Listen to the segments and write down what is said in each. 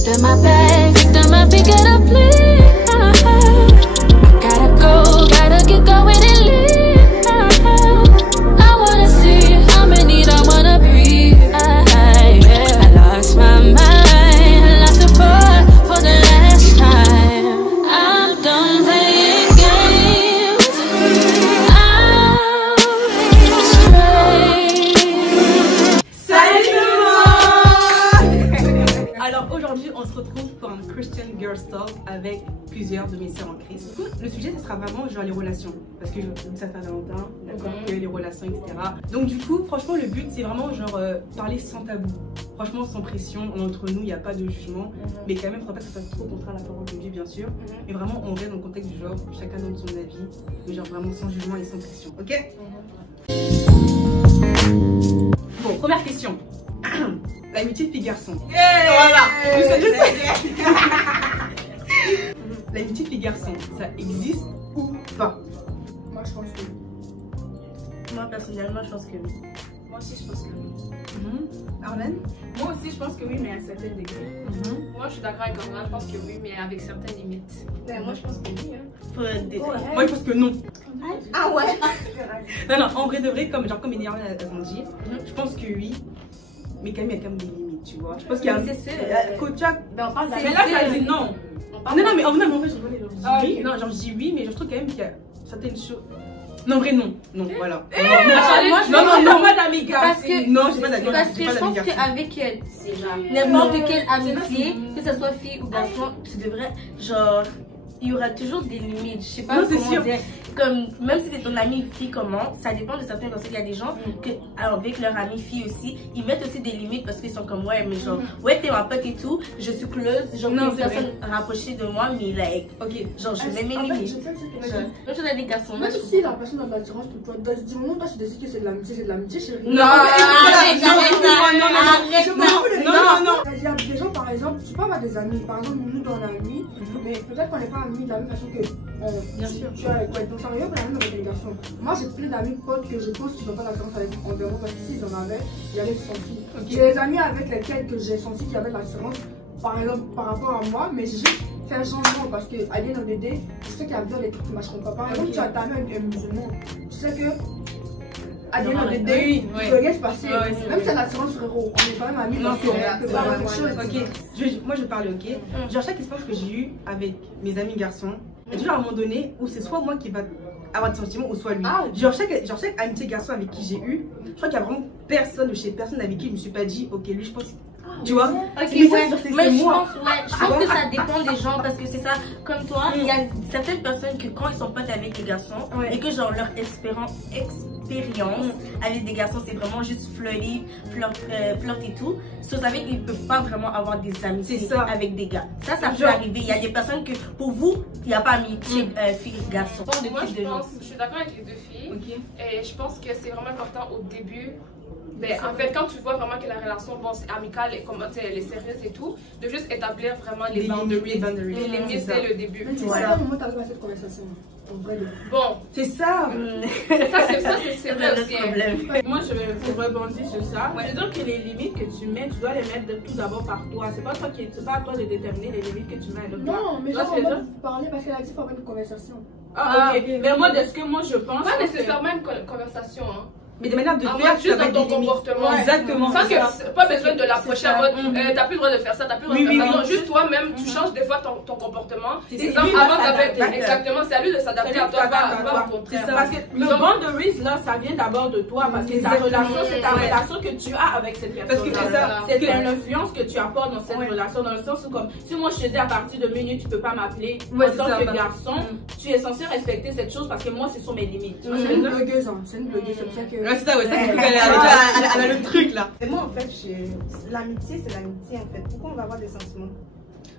Sister my big get up, please. Gotta go, gotta get going and leave. I wanna see how many I wanna breathe. I lost my mind, lost it for the last time. I'm done playing games. I'm straight. Salut tout le monde. Alors aujourd'hui on se retrouve pour un Christian Girls Talk avec plusieurs de mes sœurs en Christ. Le sujet ce sera vraiment genre les relations, parce que ça fait Valentin, d'accord, que les relations etc. Donc du coup franchement le but c'est vraiment genre parler sans tabou, franchement sans pression, entre nous il n'y a pas de jugement, mais quand même il ne faudra pas que ça fasse trop contraire à la parole de Dieu bien sûr, mais vraiment on reste dans le contexte du genre chacun donne son avis, mais genre vraiment sans jugement et sans pression, ok? Bon, première question. L'amitié fille-garçon. Voilà. L'amitié fille-garçon, ça existe ou pas? Moi je pense que oui. Moi personnellement je pense que oui. Moi aussi je pense que oui. Arlène? Moi aussi je pense que oui, mais à un certain degré. Moi je suis d'accord avec Arlène, je pense que oui, mais avec certaines limites. Moi je pense que oui. Moi je pense que non. Ah ouais. Non, en vrai de vrai, comme Arlène a dit, je pense que oui, mais quand même il y a quand même des limites, tu vois. Je pense qu'il y a un... On parle mais là ça dit non. Non, mais en fait je rigolais, genre je dis oui, non, genre je dis oui, mais je trouve quand même qu'il y a certaines choses. Non, en vrai, non, voilà. Non, pas d'amis garçons. Non, j'ai pas d'amis garçons. Parce que je pense qu'avec n'importe quelle amitié, que ce soit fille ou garçon, tu devrais, genre, il y aura toujours des limites. Je sais pas comment dire. Comme, même si c'est ton ami fille, comment, ça dépend de certaines personnes. Il y a des gens que, avec leur ami fille aussi, ils mettent aussi des limites parce qu'ils sont comme, ouais, mais genre, ouais, t'es ma pote et tout, je suis close, genre, une personne rapprochée de moi, mais like, ok, genre, je mets mes limites. Même si on a des garçons, même si la personne a de l'attirance pour toi, du moment où toi tu décides que c'est de l'amitié, chérie. Non, arrête. Non. Il y a des gens, par exemple, tu peux avoir des amis, par exemple, nous dans l'amis, mais peut-être qu'on n'est pas amis de la même façon que tu as avec toi. Donc ça revient pour la même avec les garçons. Moi j'ai plein d'amis potes que je pense qu'ils n'ont pas d'attirance avec envers moi parce que s'ils en avaient, il y avait du senti. J'ai des amis avec lesquels que j'ai senti qu'il y avait de l'attirance, par exemple par rapport à moi, mais j'ai juste fait un changement parce que à l'INODD, je sais qu'il y a des trucs qui ne marcheront pas. Par exemple, tu as ta mère un musulman, tu sais que à l'INODD, il peut rien se passer. Même si c'est l'attirance, frérot, on est quand même amis. Non, c'est pas la même chose. Ok, moi je parle, ok. Genre chaque expérience que j'ai eue avec mes amis garçons, il y a toujours un moment donné où c'est soit moi qui va avoir des sentiments ou soit lui. Genre chaque amitié garçon avec qui j'ai eu, je crois qu'il y a vraiment personne avec qui je me suis pas dit ok lui je pense. Tu vois? Mais je pense que ça dépend des gens parce que c'est ça, comme toi, il y a certaines personnes que quand ils sont potes avec les garçons et que genre leur expérience avec des garçons c'est vraiment juste flirty, flirt et tout, vous savez qu'ils ne peuvent pas vraiment avoir des amitiés avec des gars. Ça peut arriver. Il y a des personnes que pour vous, il n'y a pas amitié fille-garçon. Moi je suis d'accord avec les deux filles et je pense que c'est vraiment important au début. Ben, en fait, quand tu vois vraiment que la relation c'est amicale et comment elle est sérieuse et tout, de juste établir vraiment les boundaries. Les limites dès le début. Mais c'est ça, au moment où tu as cette conversation. Bon, c'est ça. C'est vrai aussi. Moi, je rebondis sur ça. C'est-à-dire que les limites que tu mets, tu dois les mettre tout d'abord par toi. C'est pas à toi de déterminer les limites que tu mets. Non, mais genre, on va parler parce qu'elle a dit qu'il faut avoir une conversation. Ah, ok. Mais moi, de ce que moi je pense. Pas nécessairement une conversation, hein. Mais des manières de faire juste dans ton comportement. Exactement. Sans que pas besoin de l'approcher en mode t'as plus le droit de faire ça, t'as plus le droit de faire ça. Non, juste toi-même, tu changes des fois ton comportement. Avant t'avais exactement, c'est à lui de s'adapter à toi, pas au contraire. Parce que le boundaries là, ça vient d'abord de toi parce que ta relation, c'est ta relation que tu as avec cette personne. C'est l'influence que tu apportes dans cette relation, dans le sens où comme si moi je te dis à partir de minutes tu peux pas m'appeler en tant que garçon, tu es censé respecter cette chose parce que moi c'est sur mes limites. C'est une blogueuse, c'est comme ça que. C'est ça, elle a le truc là. Et moi en fait, l'amitié c'est l'amitié en fait. Pourquoi on va avoir des sentiments?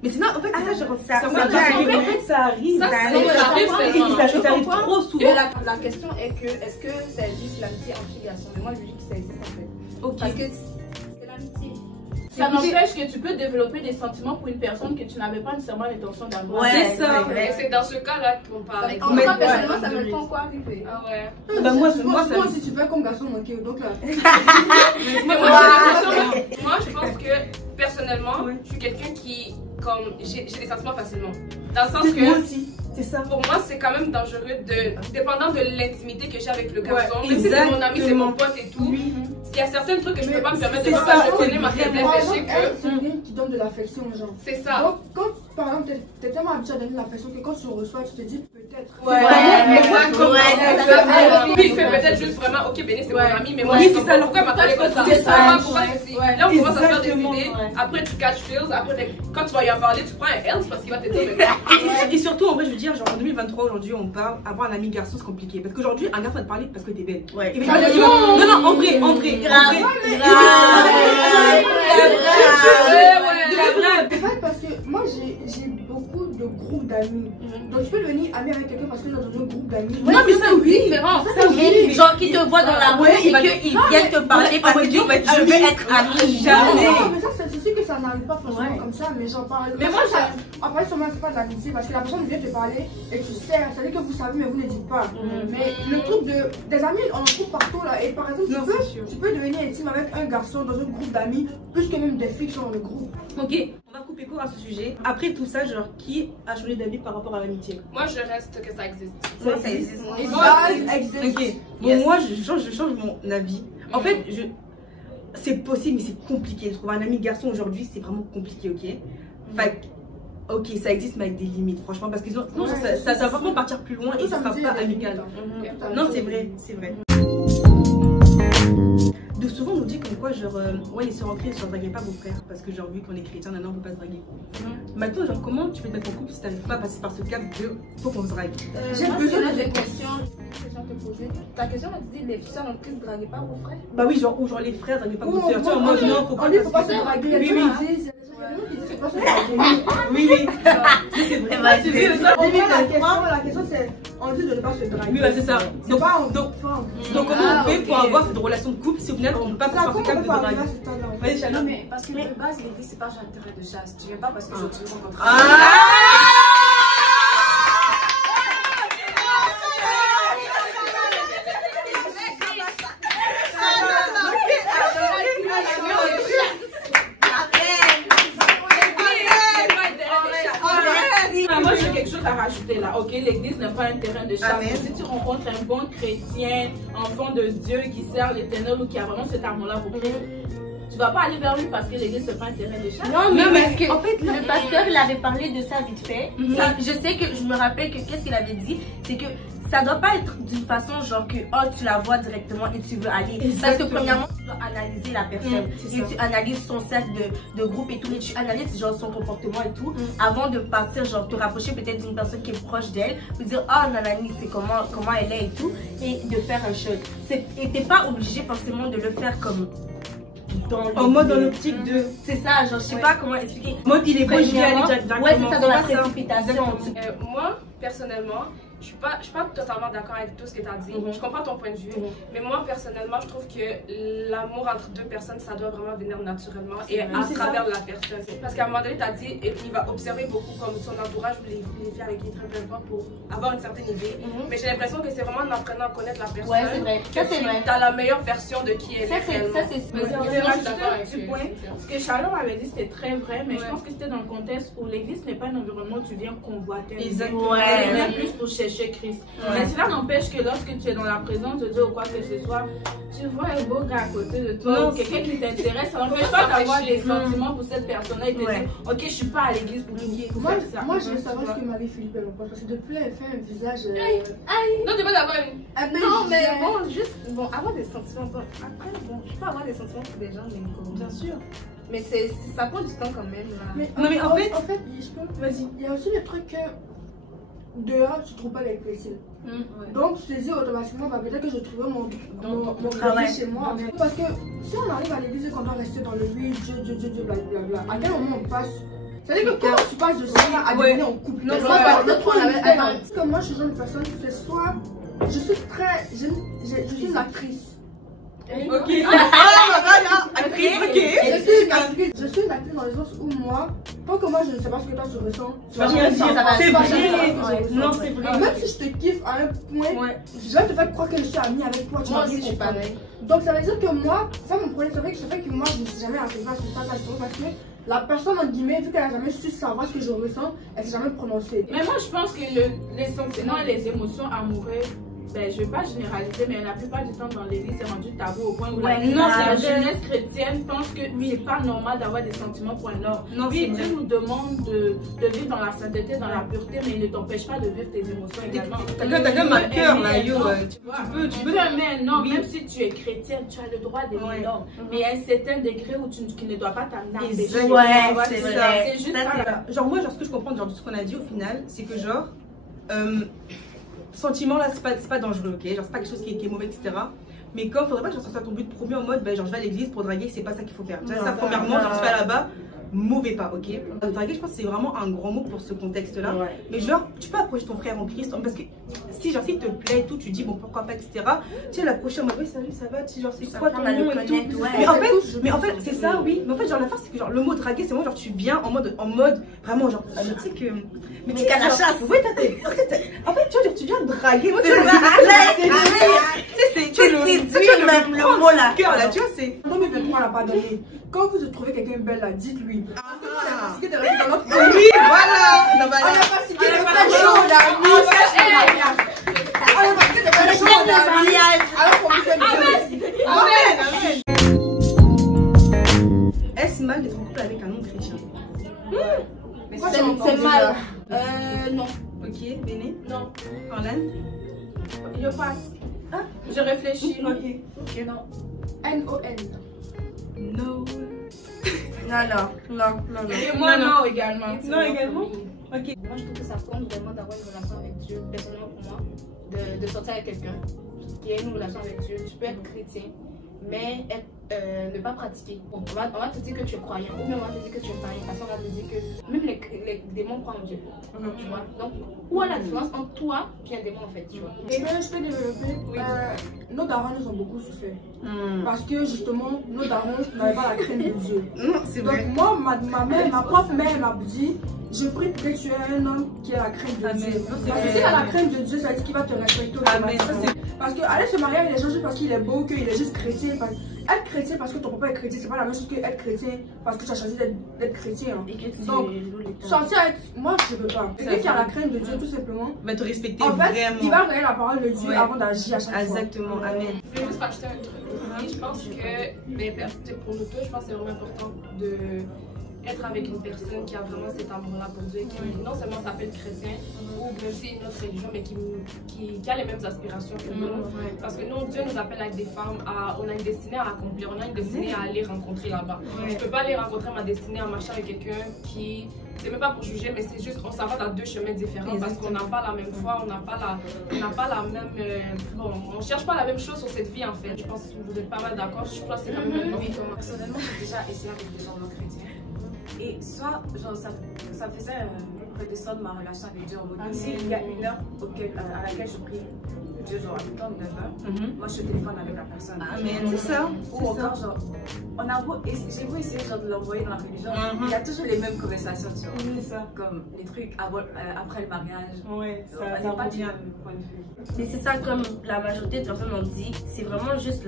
Mais sinon, en fait, c'est ça, ça arrive. Ça arrive trop souvent. La question est que, est-ce que ça existe l'amitié entre filles et garçons? Mais moi je dis que ça existe en fait. Parce que c'est l'amitié. Ça n'empêche que tu peux développer des sentiments pour une personne que tu n'avais pas nécessairement l'intention d'avoir. Ouais, c'est ça. Et c'est dans ce cas-là qu'on parle. En tout cas, personnellement, ça me tend quoi arriver. Ah ouais. Bah, moi, si tu fais comme garçon manqué, donc là. Moi, je pense que personnellement, je suis quelqu'un qui, comme, j'ai des sentiments facilement. Dans le sens que. Moi aussi. C'est ça. Pour moi, c'est quand même dangereux, dépendant de l'intimité que j'ai avec le garçon. Ouais, même si c'est mon ami, c'est mon pote et tout. Oui. Il y a certains trucs que je peux pas me permettre de c'est faire ça, parce que je connais ma faiblesse et je sais que. C'est quelqu'un qui donne de l'affection aux gens. C'est ça. Donc, quand par exemple, t'es tellement habitué à donner de l'affection que quand tu reçois, tu te dis peut-être. Puis il fait peut-être juste vraiment, ok, Béné, c'est mon ami, mais moi, pourquoi il m'a parlé comme ça? Pourquoi ceci? Là, on commence à faire des idées. Après, tu catch feels. Après, quand tu vas y en parler, tu prends un else parce qu'il va t'aider. Et surtout, en vrai, je veux dire, genre en 2023, aujourd'hui, on parle, avoir un ami garçon, c'est compliqué. Parce qu'aujourd'hui, un garçon va te parler parce que t'es belle. Ouais. Non, en vrai. C'est vrai parce que moi j'ai beaucoup de groupes d'amis. Donc tu peux devenir ami avec quelqu'un parce que dans un groupe d'amis. Non, mais ça, oui. Différent. Genre qui te voit dans la rue et qu'ils viennent te parler parce que je veux être ami. Jamais. Non, mais ça, c'est sûr que ça n'arrive pas forcément comme ça, mais j'en parle. Mais moi, après, sûrement, c'est pas de l'amitié parce que la personne vient te parler et tu sais, c'est-à-dire que vous savez, mais vous ne dites pas. Mais le truc des amis, on en trouve partout là. Et par exemple, tu peux devenir intime avec un garçon dans un groupe d'amis, plus que même des filles qui sont dans le groupe. Ok, on va couper court à ce sujet. Après tout ça, genre, qui a changé d'avis par rapport à l'amitié? Moi, je reste que ça existe. Ça existe. Ok, bon, moi, je change mon avis. En fait, c'est possible, mais c'est compliqué. De trouver un ami garçon aujourd'hui, c'est vraiment compliqué, ok? Fait ok, ça existe, mais avec des limites, franchement, parce que sinon, ça va vraiment partir plus loin et ça sera pas amical. Non, c'est vrai, c'est vrai. De souvent on nous dit comme quoi genre ouais les sœurs en Christ, genre draguez pas vos frères parce que genre vu qu'on est chrétien maintenant on peut pas se draguer. Maintenant genre comment tu peux te mettre en couple si t'arrives pas à passer par ce cap de faut qu'on se drague? J'ai besoin de questions. Ta question m'a dit les sœurs en Christ draguez pas vos frères? Bah oui genre les frères draguez pas vos sœurs. Tu vois moi non faut pas se draguer. Oui, c'est vrai. La question c'est on dit de ne pas se draguer. Oui, c'est ça. Donc comment on fait pour avoir cette relation de couple si au final on ne peut pas passer par ce cap de drague? Non mais parce que de base l'église c'est pas un terrain de chasse. Tu viens pas parce que je te rencontre. Moi j'ai quelque chose à rajouter là, ok, l'église n'est pas un terrain de chasse. Si tu rencontres un bon chrétien, enfant de Dieu qui sert l'éternel ou qui a vraiment cet amour là pour Christ, tu vas pas aller vers lui parce que l'église c'est pas un terrain de chasse. Non mais parce que en fait le pasteur il avait parlé de ça vite fait. Je sais que je me rappelle que qu'est-ce qu'il avait dit, c'est que ça doit pas être d'une façon genre que oh tu la vois directement et tu veux aller. Parce que premièrement tu dois analyser la personne et tu analyses son cercle de groupe et tout et tu analyses genre son comportement et tout avant de partir genre te rapprocher peut-être d'une personne qui est proche d'elle pour dire oh nanani c'est comment elle est et tout et de faire un shot. Et t'es pas obligé forcément de le faire comme en mode dans l'optique de c'est ça genre je sais pas comment expliquer mode il est bon je vais aller directement ouais c'est ça dans la précipitation. Moi personnellement je suis pas totalement d'accord avec tout ce que tu as dit. Je comprends ton point de vue. Mais moi, personnellement, je trouve que l'amour entre deux personnes, ça doit vraiment venir naturellement et à travers la personne. Parce qu'à un moment donné, tu as dit qu'il va observer beaucoup comme son entourage ou les filles avec qui il travaille pour avoir une certaine idée. Mais j'ai l'impression que c'est vraiment en apprenant à connaître la personne. Ouais, c'est vrai. Ça, c'est vrai. Tu as la meilleure version de qui elle est. Ça, c'est je vais rajouter un petit point. Ce que Charlotte avait dit, c'était très vrai. Mais je pense que c'était dans le contexte où l'église n'est pas un environnement où tu viens convoiter. Exactement. Tu viens plus pour chercher Christ. Mais cela n'empêche que lorsque tu es dans la présence de Dieu ou quoi que ce soit, tu vois un beau gars à côté de toi, ou quelqu'un qui t'intéresse, ça n'empêche pas d'avoir des sentiments pour cette personne-là et de dire ok, je suis pas à l'église pour lui. Moi, je veux savoir ce que Marie-Philippe elle pense parce que depuis elle fait un visage. Non, tu peux avoir une. Non, mais bon, juste avoir des sentiments. Après, bon, je peux avoir des sentiments pour des gens, mais bien sûr. Mais ça prend du temps quand même. Là. Non, mais en fait, vas-y. Il y a aussi le truc que dehors tu trouves pas l'électricité. Donc je te dis automatiquement peut-être que je trouverai mon travail chez moi. Parce que si on arrive à l'église et qu'on doit rester dans le lui, Dieu, blablabla, à quel moment on passe? C'est-à-dire que quand tu passes de ça à devenir en couple, non, parce que moi je suis une personne, c'est soit je suis une actrice. Ok. Je suis une actrice dans le sens où moi, tant que moi je ne sais pas ce que toi tu ressens, tu vas rien dire. C'est vrai. Non, c'est vrai. Même si je te kiffe à un point, je vais te faire croire que je suis amie avec toi. Moi aussi, je suis pareil. Donc ça veut dire que moi, ça mon problème, c'est vrai que moi je ne suis jamais arrivée à ce stade parce que la personne, en guillemets, vu qu'elle n'a jamais su savoir ce que je ressens, elle ne s'est jamais prononcée. Mais moi, je pense que les sentiments et les émotions amoureuses, ben, je ne vais pas généraliser, mais la plupart du temps dans l'église, c'est rendu tabou au point où la jeunesse chrétienne pense que c'est pas normal d'avoir des sentiments pour un homme. Oui, Dieu nous demande de vivre dans la sainteté, dans la pureté, mais il ne t'empêche pas de vivre tes émotions également. T'as comme un cœur là, yo. Tu peux aimer un homme, même si tu es chrétienne, tu as le droit d'aimer l'homme. Mais il y a un certain degré où tu ne dois pas t'amener à pécher. Ouais, c'est vrai. C'est juste ça. Genre, moi, genre, ce que je comprends genre, de ce qu'on a dit au final, c'est que genre. Sentiment là, c'est pas dangereux, ok? Genre, c'est pas quelque chose qui est mauvais, etc. Mais comme faudrait pas que ça soit ton but premier en mode, ben, genre, je vais à l'église pour draguer, c'est pas ça qu'il faut faire. Tu vois, ça, premièrement, genre, tu vas là-bas, mauvais pas, ok? Draguer, je pense que c'est vraiment un grand mot pour ce contexte-là. Ouais. Mais genre, tu peux approcher ton frère en Christ, parce que si, genre, s'il te plaît et tout, tu dis, bon, pourquoi pas, etc. Tu sais, l'approcher en mode, oui, salut, ça va, tu sais, genre, c'est quoi ton nom et tout. Mais en fait, c'est ça, oui. Mais en fait, genre, la force, c'est que, genre, le mot draguer, c'est moi, genre, tu viens en mode, vraiment, genre, tu sais que. Mais tu sais, la chasse, oui, en fait, tu vois, genre, tu viens draguer, moi, tu vois, même le mot là. Tu vois, c'est. Non, mais on l'a pas donné. Quand vous trouvez quelqu'un belle là, dites-lui. Oui, voilà. On a fatigué de faire chaud là. On a fatigué de faire chaud là. Alors qu'on vous fait le est-ce mal d'être en couple avec un non-chrétien? Mais c'est mal. Non. Ok, Béné? Non. Orlane? Je passe. Je réfléchis. Ok. Non. N-O-N. No. Non. Et moi, non également. Non également? Ok. Moi, je trouve que ça compte vraiment d'avoir une relation avec Dieu, personnellement pour moi, de sortir avec quelqu'un qui a une relation avec Dieu. Tu peux être chrétien, mais ne pas pratiquer. Bon, on va te dire que tu es croyant, ou bien on va te dire que tu es païen, parce qu'on va te dire que même les démons croient en Dieu. Tu vois? Donc, où est la différence entre toi et un démon en fait, tu vois? Et bien, je peux développer. Nos darons nous ont beaucoup souffert. Parce que justement, nos darons n'avaient pas la crainte de Dieu. Donc, moi, ma propre mère m'a dit, je prie que tu aies un homme qui a la crainte de Dieu. Parce que s'il a la crainte de Dieu, ça veut dire qu'il va te respecter automatiquement. Parce que aller se marier avec les gens juste parce qu'il est beau, qu'il est juste chrétien. Être chrétien parce que ton papa est chrétien, c'est pas la même chose que être chrétien parce que tu as choisi d'être chrétien. Donc, sortir avec moi, je peux pas. Quelqu'un qui a la crainte de Dieu, tout simplement, va te respecter en fait, vraiment. Il va regarder la parole de Dieu avant d'agir à chaque fois. Exactement, amen. Je vais juste acheter un truc. Je pense que, pour nous tous, je pense que c'est vraiment important d'être avec une personne qui a vraiment cet amour-là pour Dieu, qui non seulement s'appelle chrétien, ou même si une autre religion, mais qui a les mêmes aspirations que nous. Parce que nous, Dieu nous appelle à être des femmes, on a une destinée à accomplir, on a une destinée à aller rencontrer là-bas. Je ne peux pas aller rencontrer ma destinée à marcher avec quelqu'un qui, c'est même pas pour juger, mais c'est juste, on s'en va dans deux chemins différents parce qu'on n'a pas la même foi, on n'a pas la même, bon, on cherche pas la même chose sur cette vie en fait. Je pense que vous êtes pas mal d'accord, je pense que c'est quand même oui, personnellement, j'ai déjà essayé avec des gens non chrétiens. Et soit, genre, ça faisait redescendre ma relation avec Dieu en mode il y a une heure à laquelle je prie Dieu, genre, à tout temps, 9h, moi je téléphone avec la personne. Amen, c'est ça. Ou encore, genre, j'ai beau essayer genre, de l'envoyer dans la religion, il y a toujours les mêmes conversations, tu vois. C'est ça. Comme les trucs après le mariage. Ouais, ça n'est pas du même point de vue. Mais c'est ça, comme la majorité de personnes ont dit, c'est vraiment juste,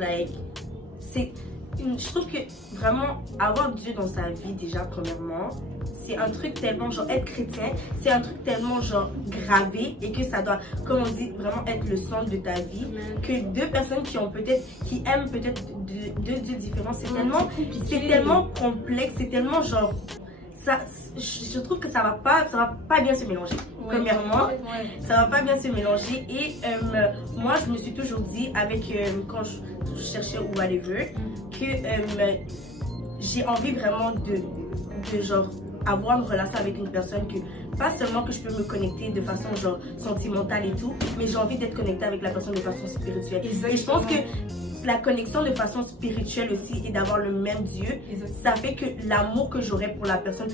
je trouve que vraiment avoir Dieu dans sa vie déjà premièrement, c'est un truc tellement genre être chrétien, c'est un truc tellement genre gravé et que ça doit, comme on dit, vraiment être le centre de ta vie. Que deux personnes qui aiment peut-être deux dieux différents, c'est tellement complexe, c'est tellement genre ça, je trouve que ça va pas bien se mélanger. Premièrement, ça va pas bien se mélanger et moi je me suis toujours dit avec quand je cherchais ou whatever que j'ai envie vraiment de genre avoir une relation avec une personne que pas seulement que je peux me connecter de façon genre sentimentale et tout, mais j'ai envie d'être connectée avec la personne de façon spirituelle. Et je pense que la connexion de façon spirituelle aussi et d'avoir le même Dieu, ça fait que l'amour que j'aurai pour la personne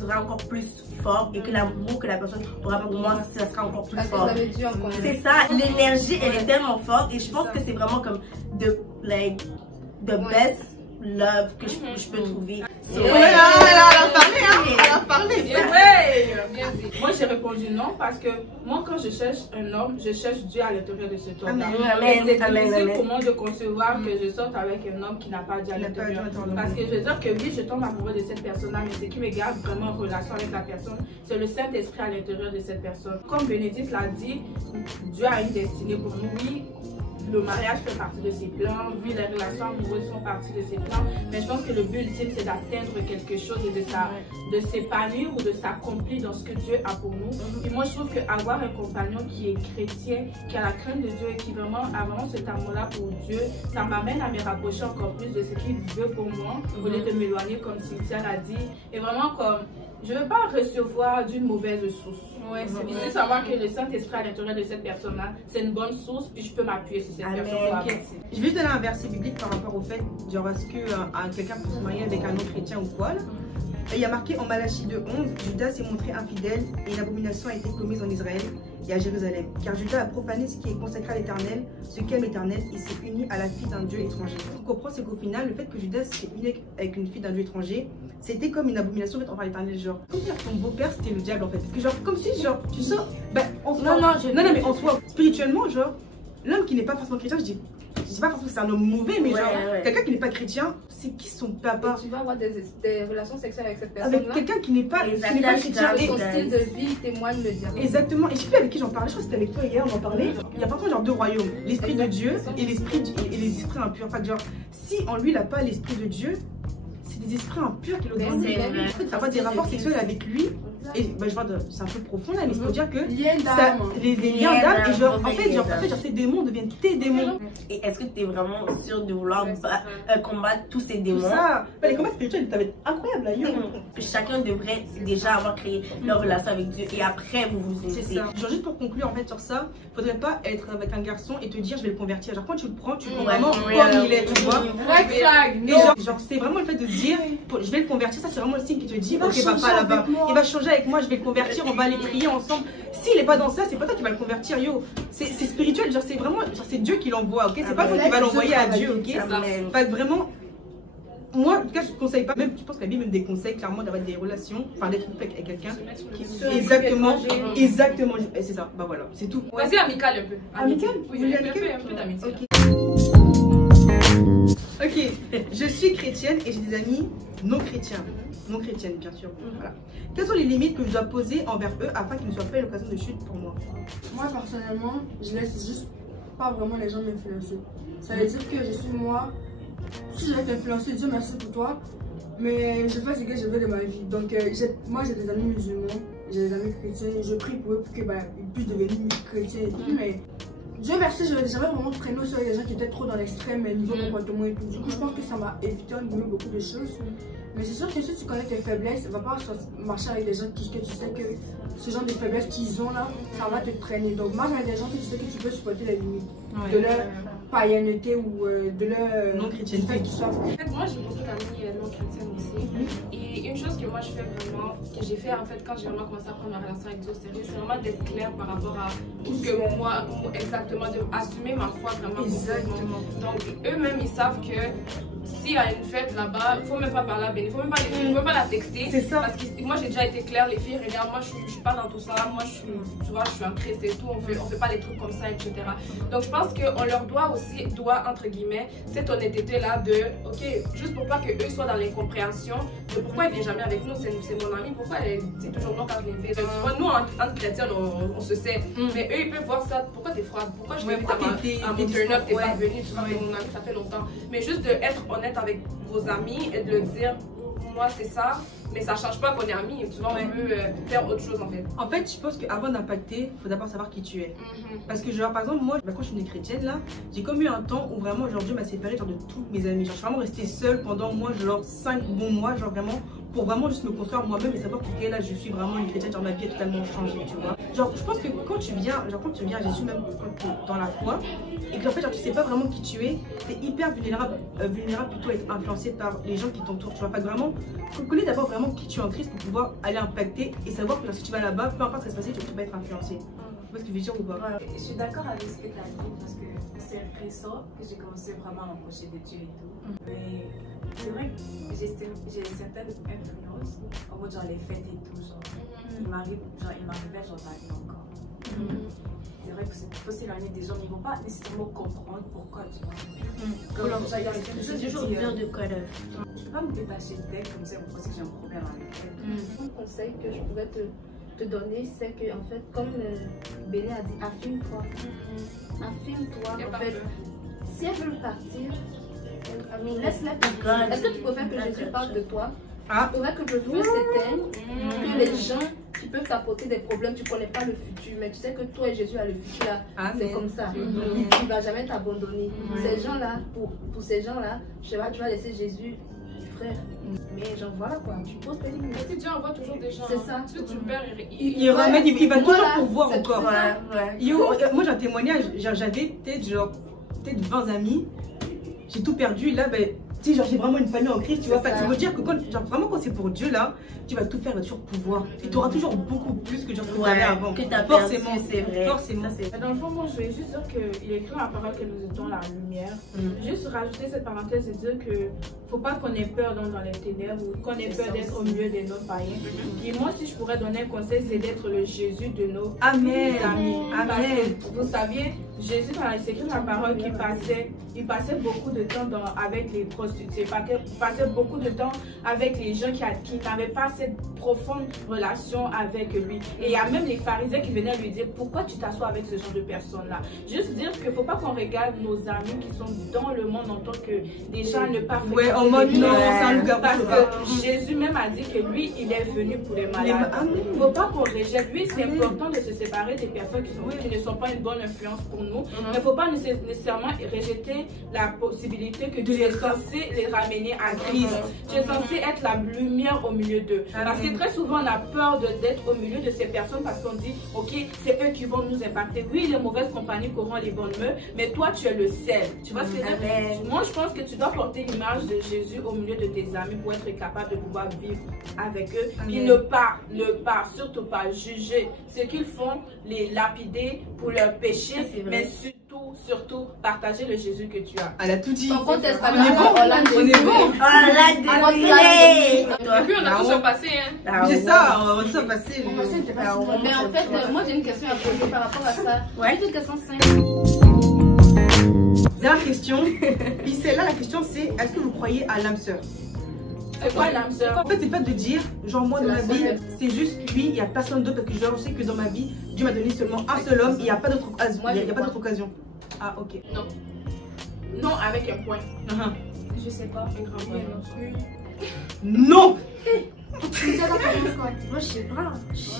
sera encore plus fort et que l'amour que la personne aura pour moi, ça sera encore plus fort. C'est ça, l'énergie elle est tellement forte et je pense que c'est vraiment comme like, the best love que je peux trouver. Elle a parlé. Moi, j'ai répondu non parce que moi, quand je cherche un homme, je cherche Dieu à l'intérieur de cet homme. C'est difficile pour moi de concevoir que je sorte avec un homme qui n'a pas Dieu à l'intérieur. Parce que je veux dire que oui, je tombe amoureux de cette personne-là, mais ce qui me garde vraiment en relation avec la personne, c'est le Saint-Esprit à l'intérieur de cette personne. Comme Bénédicte l'a dit, Dieu a une destinée pour nous. Oui, le mariage fait partie de ses plans, oui, les relations amoureuses font partie de ses plans, mais je pense que le but ultime, c'est d'atteindre quelque chose et de s'épanouir ou de s'accomplir dans ce que Dieu a pour nous. Et moi, je trouve qu'avoir un compagnon qui est chrétien, qui a la crainte de Dieu et qui vraiment a vraiment cet amour-là pour Dieu, ça m'amène à me rapprocher encore plus de ce qu'il veut pour moi, au lieu de m'éloigner, comme Cynthia l'a dit, et vraiment comme... Je ne veux pas recevoir d'une mauvaise source. Il faut savoir que le Saint-Esprit à l'intérieur de cette personne-là, c'est une bonne source, puis je peux m'appuyer sur cette personne pour avancer. Je vais te donner un verset biblique par rapport au fait, genre, est-ce que quelqu'un peut se marier avec un autre chrétien ou quoi là? Il y a marqué en Malachie 2:11, Judas s'est montré infidèle et une abomination a été commise en Israël et à Jérusalem. Car Judas a profané ce qui est consacré à l'Éternel, ce qu'aime l'Éternel, et s'est uni à la fille d'un Dieu étranger. Ce qu'on comprend, c'est qu'au final, le fait que Judas s'est uni avec une fille d'un Dieu étranger, c'était comme une abomination faite envers l'Éternel. Genre, comme dire ton beau-père c'était le diable en fait. Parce que genre, comme si, genre, tu sens, ben, en soi, non, mais en soi, spirituellement, genre, l'homme qui n'est pas forcément chrétien, je dis pas forcément que c'est un homme mauvais, mais genre, quelqu'un qui n'est pas chrétien, c'est qui son papa? Et tu vas avoir des relations sexuelles avec cette personne avec quelqu'un qui n'est pas chrétien. Et son style de vie témoigne le diable. Exactement. Et je sais plus avec qui j'en parlais, je crois que c'était avec toi hier, on en parlait. Il y a parfois genre deux royaumes, l'esprit de Dieu et les esprits impurs. Enfin, genre, si en lui il n'a pas l'esprit de Dieu, c'est des esprits impurs qui le rendent. En fait, avoir des rapports sexuels avec lui. Et bah, je vois, c'est un peu profond là, mais il faut dire que les liens d'âme, et genre, en fait, genre, ces démons deviennent tes démons. Et est-ce que tu es vraiment sûr de vouloir combattre tous ces démons? Ça, les combats spirituels, ça va être incroyable là. Chacun devrait déjà avoir créé leur relation avec Dieu et après vous vous unissez. C'est ça. Genre, juste pour conclure en fait sur ça, faudrait pas être avec un garçon et te dire je vais le convertir. Genre, quand tu le prends vraiment comme il est, tu vois. Et genre, c'est vraiment le fait de dire je vais le convertir, ça c'est vraiment le signe qui te dit ok, papa là-bas, il va changer avec moi, je vais le convertir, on va aller prier ensemble. S'il est pas dans ça, c'est pas toi qui va le convertir, yo. C'est spirituel, genre c'est vraiment, c'est Dieu qui l'envoie, ok. C'est pas toi qui va l'envoyer à Dieu, ok. Enfin, vraiment, moi en tout cas je conseille pas, même je pense que la Bible me déconseille clairement d'avoir des relations, enfin d'être avec quelqu'un exactement, c'est ça, bah voilà, c'est tout. Vas-y, amical un peu. Amical? Oui, un peu d'amitié. Ok, je suis chrétienne et j'ai des amis non chrétiens. Non chrétiennes, bien sûr. Voilà. Quelles sont les limites que je dois poser envers eux afin qu'ils ne soient pas l'occasion de chute pour moi? Moi, personnellement, je laisse juste pas vraiment les gens m'influencer. Ça veut dire que je suis moi. Si je vais t'influencer, Dieu merci pour toi. Mais je fais ce que je veux de ma vie. Donc, moi, j'ai des amis musulmans, j'ai des amis chrétiens. Je prie pour eux pour qu'ils puissent devenir chrétiens et tout. Mais Dieu merci, je n'avais jamais vraiment traîné sur les gens qui étaient trop dans l'extrême niveau comportement et tout. Du coup, je pense que ça m'a évité beaucoup de choses. Mais c'est sûr que si tu connais tes faiblesses, tu ne vas pas marcher avec des gens que tu sais que ce genre de faiblesses qu'ils ont là, ça va te traîner. Donc, marche avec des gens que tu sais que tu peux supporter les limites de leur païenneté ou de leur non-chrétienté. En fait, moi j'ai beaucoup d'amis non-chrétiennes aussi. Et une chose que moi je fais vraiment, que j'ai fait en fait quand j'ai vraiment commencé à prendre ma relation avec Dieu au sérieux, c'est vraiment d'être claire par rapport à tout ce que moi, exactement, d'assumer ma foi vraiment. Exactement. Donc eux-mêmes ils savent que s'il y a une fête là-bas, il ne faut même pas parler à Béni, il ne faut même pas la texter. C'est ça. Parce que moi j'ai déjà été claire, les filles, regarde, moi je suis pas dans tout ça, moi tu vois, je suis un Christ et tout, on fait pas les trucs comme ça, etc. Donc je pense qu'on leur doit aussi, entre guillemets, cette honnêteté là de, ok, juste pour pas qu'eux soient dans l'incompréhension de pourquoi il vient jamais avec nous, c'est mon ami, pourquoi elle dit toujours non quand je l'invite. Nous en chrétiens on se sait, mais eux ils peuvent voir ça, pourquoi t'es froide, pourquoi je t'invite à mon turn-up, t'es pas venu, tu vois, t'es mon ami, ça fait longtemps. Mais juste d'être honnête avec vos amis et de le dire, moi c'est ça, mais ça change pas qu'on est amis, tu vois, on peut faire autre chose en fait. En fait, je pense qu'avant d'impacter, il faut d'abord savoir qui tu es. Parce que genre par exemple, moi, quand je suis une chrétienne là, j'ai comme eu un temps où vraiment genre Dieu m'a séparée genre de tous mes amis. Genre je suis vraiment restée seule pendant moi, genre 5 bons mois, genre vraiment pour vraiment juste me construire moi-même et savoir que là je suis vraiment une chrétienne, genre ma vie est totalement changée, tu vois. Genre je pense que quand tu viens à Jésus, même quand tu es dans la foi, et que en fait genre tu sais pas vraiment qui tu es, t'es hyper vulnérable plutôt à être influencé par les gens qui t'entourent, tu vois. Pas vraiment, connais d'abord vraiment qui tu es en Christ pour pouvoir aller impacter et savoir que si tu vas là-bas, peu importe ce qui se passe, tu peux pas être influencé. Tu vois ce que je veux dire ou pas? Je suis d'accord avec ce que tu as dit parce que c'est récent que j'ai commencé vraiment à m'approcher de Dieu et tout. Mais c'est vrai que j'ai certaines influences, en mode genre les fêtes et tout, genre. Il m'arrivait genre d'aller encore. C'est vrai que c'est possible l'année des gens, ils vont pas nécessairement comprendre pourquoi, tu vois. Comme c'est toujours dur de connaître. Je peux pas me détacher d'elle comme ça parce que j'ai un problème avec elle. Un conseil que je pouvais te donner, c'est que en fait, comme Béné a dit, affirme-toi. Affirme-toi. En fait, si elle veut partir, laisse-la partir. Est-ce que tu préfères que Jésus parle de toi? Tu préfères que le feu s'éteigne, que les gens qui peuvent t'apporter des problèmes, tu ne connais pas le futur, mais tu sais que toi et Jésus a le futur là. C'est comme ça. Il ne va jamais t'abandonner. Ces gens-là, pour ces gens-là, je sais pas, tu vas laisser Jésus, frère. Mais genre voilà quoi, tu poses tes limites. Mais Dieu envoie toujours des gens. C'est ça. Tu perds, il ramène, il va toujours pourvoir c'est encore. Moi j'ai un témoignage, j'avais peut-être 20 amis, j'ai tout perdu, là ben. Si j'ai vraiment une famille en Christ, tu vois, ça veut dire que quand c'est pour Dieu là, tu vas tout faire, tu vas toujours pouvoir. Et tu auras toujours beaucoup plus que tu avais avant. Que t'as forcément, c'est vrai. Forcément. Dans le fond, moi je vais juste dire qu'il est écrit dans la parole que nous étions la lumière. Juste rajouter cette parenthèse et dire que faut pas qu'on ait peur dans les ténèbres ou qu'on ait peur d'être au milieu des autres païens. Et moi, si je pourrais donner un conseil, c'est d'être le Jésus de nos amis. Amen. Vous saviez, Jésus, c'est écrit dans la parole qu'il passait beaucoup de temps avec les prostituées. Il passait beaucoup de temps avec les gens qui n'avaient pas cette profonde relation avec lui. Et il y a même les pharisiens qui venaient lui dire pourquoi tu t'assois avec ce genre de personnes-là. Juste dire qu'il ne faut pas qu'on regarde nos amis qui sont dans le monde en tant que des gens ne pas ouais, en mode non, ça nous garde. Parce que Jésus même a dit que lui, il est venu pour les malades. Il ne faut pas qu'on rejette. Oui, c'est important de se séparer des personnes qui ne sont pas une bonne influence pour nous. Mais il ne faut pas nécessairement rejeter la possibilité que tu es censé les ramener à Christ. Tu es censé être la lumière au milieu d'eux. Parce que très souvent, on a peur d'être au milieu de ces personnes parce qu'on dit, ok, c'est eux qui vont nous impacter. Oui, les mauvaises compagnies corrompent les bonnes mœurs, mais toi, tu es le sel. Tu vois ce que je veux dire? Moi, je pense que tu dois porter l'image de Jésus au milieu de tes amis pour être capable de pouvoir vivre avec eux. Puis ne pas, surtout pas juger ce qu'ils font, les lapider pour leur péché, mais surtout partager le Jésus que tu as. Elle a tout dit. Ton compte On est bon. Et puis on a tous un passé. C'est ça, on a tous un passé. Mais en fait, moi j'ai une question à poser par rapport à ça. Juste une question simple. Dernière question. Puis celle-là, la question c'est est-ce que vous croyez à l'âme sœur? C'est quoi l'âme sœur? En fait, c'est pas de dire, genre moi dans ma vie, c'est juste lui, il n'y a personne d'autre parce que je sais que dans ma vie, Dieu m'a donné seulement un seul homme, il n'y a pas d'autre occasion. Ah, ok. Non. Non, avec un point. Je sais pas. Un grand point. Non. Moi je sais pas.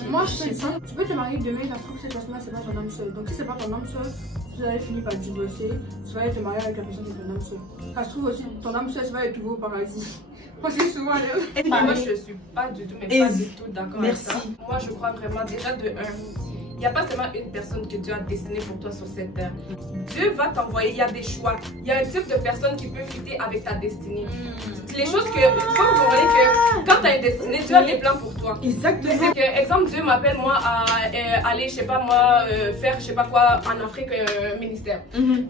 Moi je sais pas. Tu peux te marier demain, ça se trouve que cette personne-là c'est pas ton âme sœur. Donc si c'est pas ton âme sœur, vous allez finir par divorcer, tu vas aller te marier avec la personne qui est ton âme sœur. Ça se trouve aussi, ton âme sœur, tu vas être toujours au paradis. Parce que souvent, moi je suis pas du tout, mais pas du tout d'accord avec ça. Moi je crois vraiment déjà de il n'y a pas seulement une personne que Dieu a destinée pour toi sur cette terre. Dieu va t'envoyer, il y a des choix. Il y a un type de personne qui peut fitter avec ta destinée. Les choses que, vous comprenez que quand tu as une destinée, Dieu a des plans pour toi. Exactement. C'est que, exemple, Dieu m'appelle moi à aller, je sais pas moi, faire je sais pas quoi en Afrique, ministère.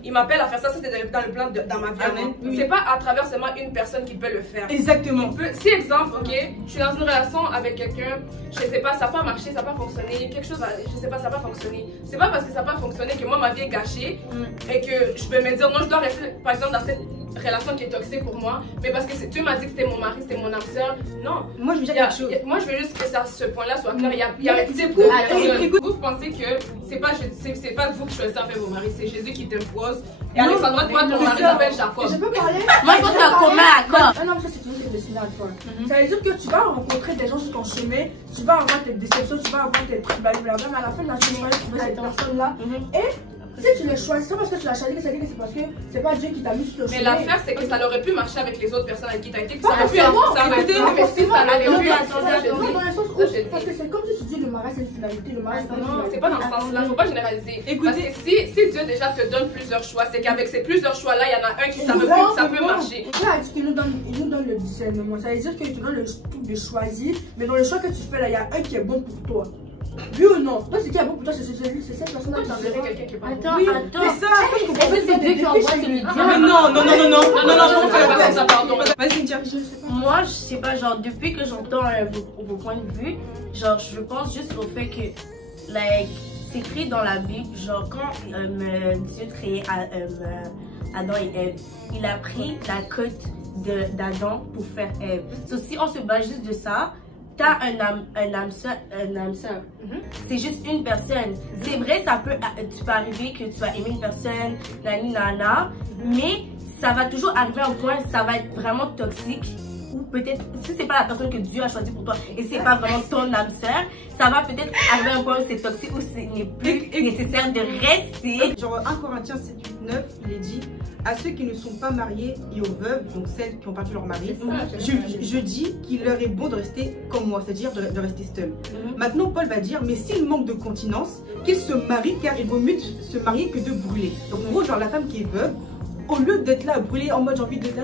Il m'appelle à faire ça, c'est dans le plan dans ma vie. C'est pas à travers seulement une personne qui peut le faire. Exactement. Si exemple, ok, je suis dans une relation avec quelqu'un, je sais pas, ça n'a pas marché, ça n'a pas fonctionné, quelque chose, je sais pas, ça n'a pas fonctionné. C'est pas parce que ça n'a pas fonctionné que moi ma vie est gâchée et que je peux me dire non, je dois rester par exemple dans cette relation qui est toxique pour moi, mais parce que tu m'as dit que c'était mon mari, c'était mon âme sœur. Non. Moi je veux dire quelque chose. Moi je veux juste que ce point-là soit clair. Il y a un type de vous pensez que c'est pas vous qui choisissez en fait vos maris, c'est Jésus qui t'impose. Et Alexandra, toi ton mari s'appelle Jacob. Je peux parler? Moi je pense que c'est un commun accord. Non, mais ça c'est toujours tes destinées à toi. Ça veut dire que tu vas rencontrer des gens sur ton chemin, tu vas avoir tes déceptions, tu vas avoir tes trucs, blablabla, mais à la fin de la journée, tu vas trouver cette personne-là. Et si tu les choisis, c'est parce que tu l'as choisi que c'est parce que c'est pas Dieu qui t'a mis sur le chemin. Mais l'affaire, c'est que ça aurait pu marcher avec les autres personnes avec qui tu as été. Ça aurait pu parce que c'est comme si tu dis le mariage c'est une finalité. Le mariage c'est pas dans ce sens-là, faut pas généraliser. Parce que si Dieu déjà te donne plusieurs choix, c'est qu'avec ces plusieurs choix-là, il y en a un qui ça peut marcher. Là, il nous donne le discernement. Ça veut dire qu'il te donne le truc de choisir, mais dans le choix que tu fais là, il y a un qui est bon pour toi. Oui ou non? Toi, ce qui est bon pour toi, c'est cette personne-là qui J'enverrai quelqu'un qui parle. Attends, Oui, attends. mais ça, Est-ce que c'est Dieu qui envoie celui de mais non, on fait pas comme ça, pardon. Vas-y, Cynthia. Moi, je sais pas, genre, depuis que j'entends vos points de vue, genre, je pense juste au fait que, like, c'est écrit dans la Bible, genre, quand Dieu créait Adam et Ève, il a pris la côte d'Adam pour faire Ève. So, si on se base juste de ça, t'as un âme sœur. C'est juste une personne. C'est vrai, tu peux arriver que tu vas aimer une personne, nana, mais ça va toujours arriver à un point, ça va être vraiment toxique. Ou peut-être, si c'est pas la personne que Dieu a choisi pour toi et c'est pas vraiment ton âme sœur, ça va peut-être arriver à un point où c'est toxique, où ce n'est plus nécessaire de rester. Genre 1 Corinthiens 7, 8, 9, il est dit à ceux qui ne sont pas mariés et aux veuves, donc celles qui ont perdu leur mari, je dis qu'il leur est bon de rester comme moi, c'est-à-dire de rester seul. Maintenant, Paul va dire, mais s'il manque de continence, qu'il se marie car il vaut mieux se marier que de brûler. Donc en gros, genre la femme qui est veuve, au lieu d'être là à brûler en mode j'ai envie d'être là,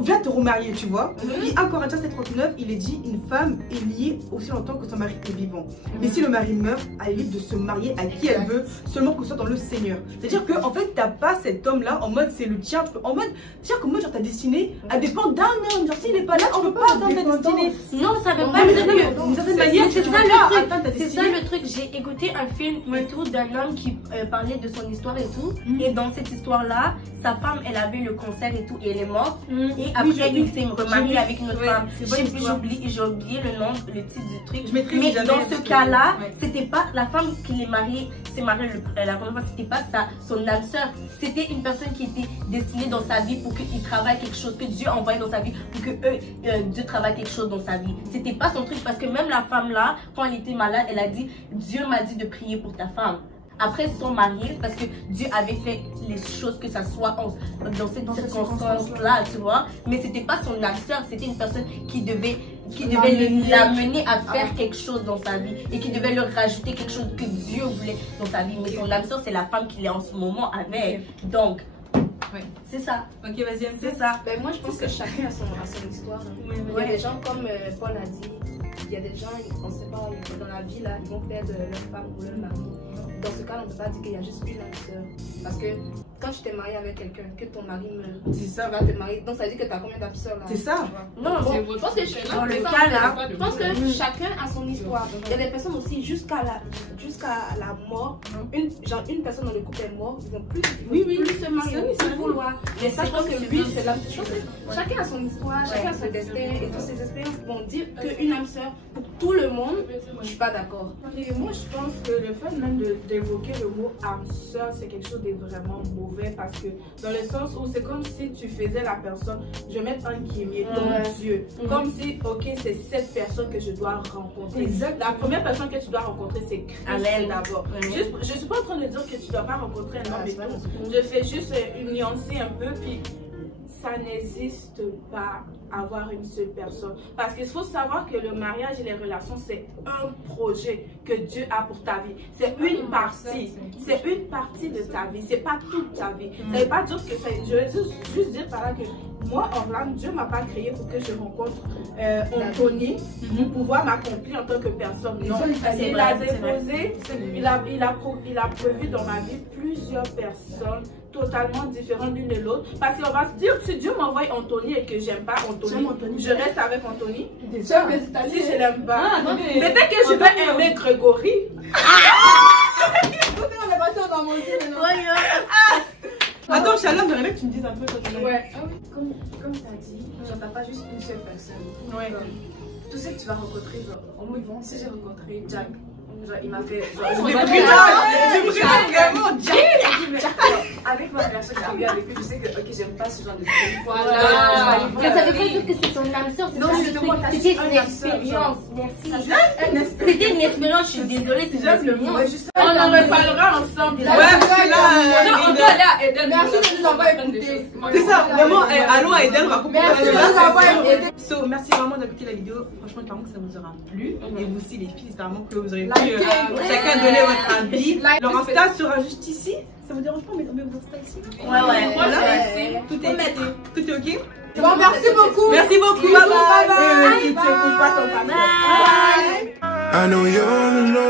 viens te remarier, tu vois. Puis 1 Corinthiens 7,39, il est dit une femme est liée aussi longtemps que son mari est vivant. Mais si le mari meurt, elle est libre de se marier à qui elle veut, seulement que ce soit dans le Seigneur. C'est-à-dire que en fait, t'as pas cet homme-là en mode c'est le tien. En mode, c'est-à-dire que moi, genre ta destinée, elle dépend d'un homme. Genre s'il est pas là, on peut pas attendre ta destinée. Non, ça veut pas dire que d'une certaine manière, c'est ça le truc. J'ai écouté un film autour d'un homme qui parlait de son histoire et tout. Et dans cette histoire-là, sa femme, elle avait le cancer et tout, et elle est morte. Et après, il s'est remarié avec une autre femme. J'ai oublié le nom, le titre du truc. Mais dans ce cas-là, c'était pas la femme qui est mariée, s'est mariée la première fois, c'était pas son âme sœur. C'était une personne qui était destinée dans sa vie pour qu'il travaille quelque chose, que Dieu envoie dans sa vie, pour que Dieu travaille quelque chose dans sa vie. C'était pas son truc, parce que même la femme là, quand elle était malade, elle a dit, Dieu m'a dit de prier pour ta femme. Après, ils sont mariés parce que Dieu avait fait les choses que ça soit dans cette circonstance-là, tu vois. Mais c'était pas son âme sœur, c'était une personne qui devait l'amener à faire quelque chose dans sa vie et qui devait leur rajouter quelque chose que Dieu voulait dans sa vie. Mais son âme sœur, c'est la femme qu'il est en ce moment avec. Donc, c'est ça. Ok, vas-y, c'est ça. Ben, moi, je pense que chacun a son histoire. Il y a des gens, comme Paul a dit, il y a des gens, on ne sait pas, dans la vie, là, ils vont perdre leur femme ou leur mari. Dans ce cas, on ne peut pas dire qu'il y a juste une âme sœur. Parce que quand tu t'es marié avec quelqu'un, que ton mari meurt, tu vas te marier. Donc ça veut dire que tu as combien d'âmes sœurs là? C'est ça. Non, je pense que dans le cas là, je pense que chacun a son histoire. Il y a des personnes aussi, jusqu'à la mort, une personne dans le couple est morte, ils vont plus se marier, sans vouloir. Mais ça, je pense que lui, c'est l'âme sœur. Chacun a son histoire, chacun a son destin et toutes ces expériences vont dire qu'une âme sœur, pour tout le monde, je ne suis pas d'accord. Et moi, je pense que le fait même d'évoquer le mot âme sœur, c'est quelque chose de vraiment mauvais parce que dans le sens où c'est comme si tu faisais la personne, je vais mettre un guillemot, ton Dieu. Comme si, ok, c'est cette personne que je dois rencontrer. La première personne que tu dois rencontrer, c'est Christ d'abord. Je suis pas en train de dire que tu dois pas rencontrer un homme et tout. Je fais juste nuancer un peu, puis ça n'existe pas avoir une seule personne. Parce qu'il faut savoir que le mariage et les relations, c'est un projet que Dieu a pour ta vie. C'est une partie. C'est une partie de ta vie. C'est pas toute ta vie. Ça ne veut pas dire que c'est... Je veux juste dire par là que moi, Orlane, Dieu ne m'a pas créé pour que je rencontre Anthony pour pouvoir m'accomplir en tant que personne. Non, il a déposé, il a prévu dans ma vie plusieurs personnes totalement différentes l'une de l'autre. Parce qu'on va se dire, si Dieu m'envoie Anthony et que j'aime pas Anthony, je reste avec Anthony. Si je l'aime pas, peut-être que je vais aimer Grégory. Attends, Shalom, j'aimerais que tu me dises un peu quand tu Comme tu as dit, j'entends pas juste une seule personne. Tout ce que tu vas rencontrer, si j'ai rencontré Jack, genre, il m'a fait. Avec ma relation que j'ai eue avec lui, je sais que j'aime pas ce genre de truc. Voilà. Mais ça veut pas dire que c'est ton âme sœur, c'est c'était une expérience. Merci. C'était une expérience, je suis désolée, c'est une expérience. On en reparlera ensemble. On doit aller à Eden. Merci de nous avoir écoutés. C'est ça, vraiment, allons à Eden, on va comprendre. Merci de nous avoir écoutés. Merci vraiment d'écouter la vidéo. Franchement, clairement que ça vous aura plu. Et vous aussi, les filles, j'espère vraiment que vous aurez pu chacun donner votre avis. Leur Insta sera juste ici. Ça vous dérange pas, mais votre Insta ici? Ouais. Voilà. Tout est ok? Bon, merci beaucoup. Merci beaucoup. Bye bye. Bye. I know you're alone.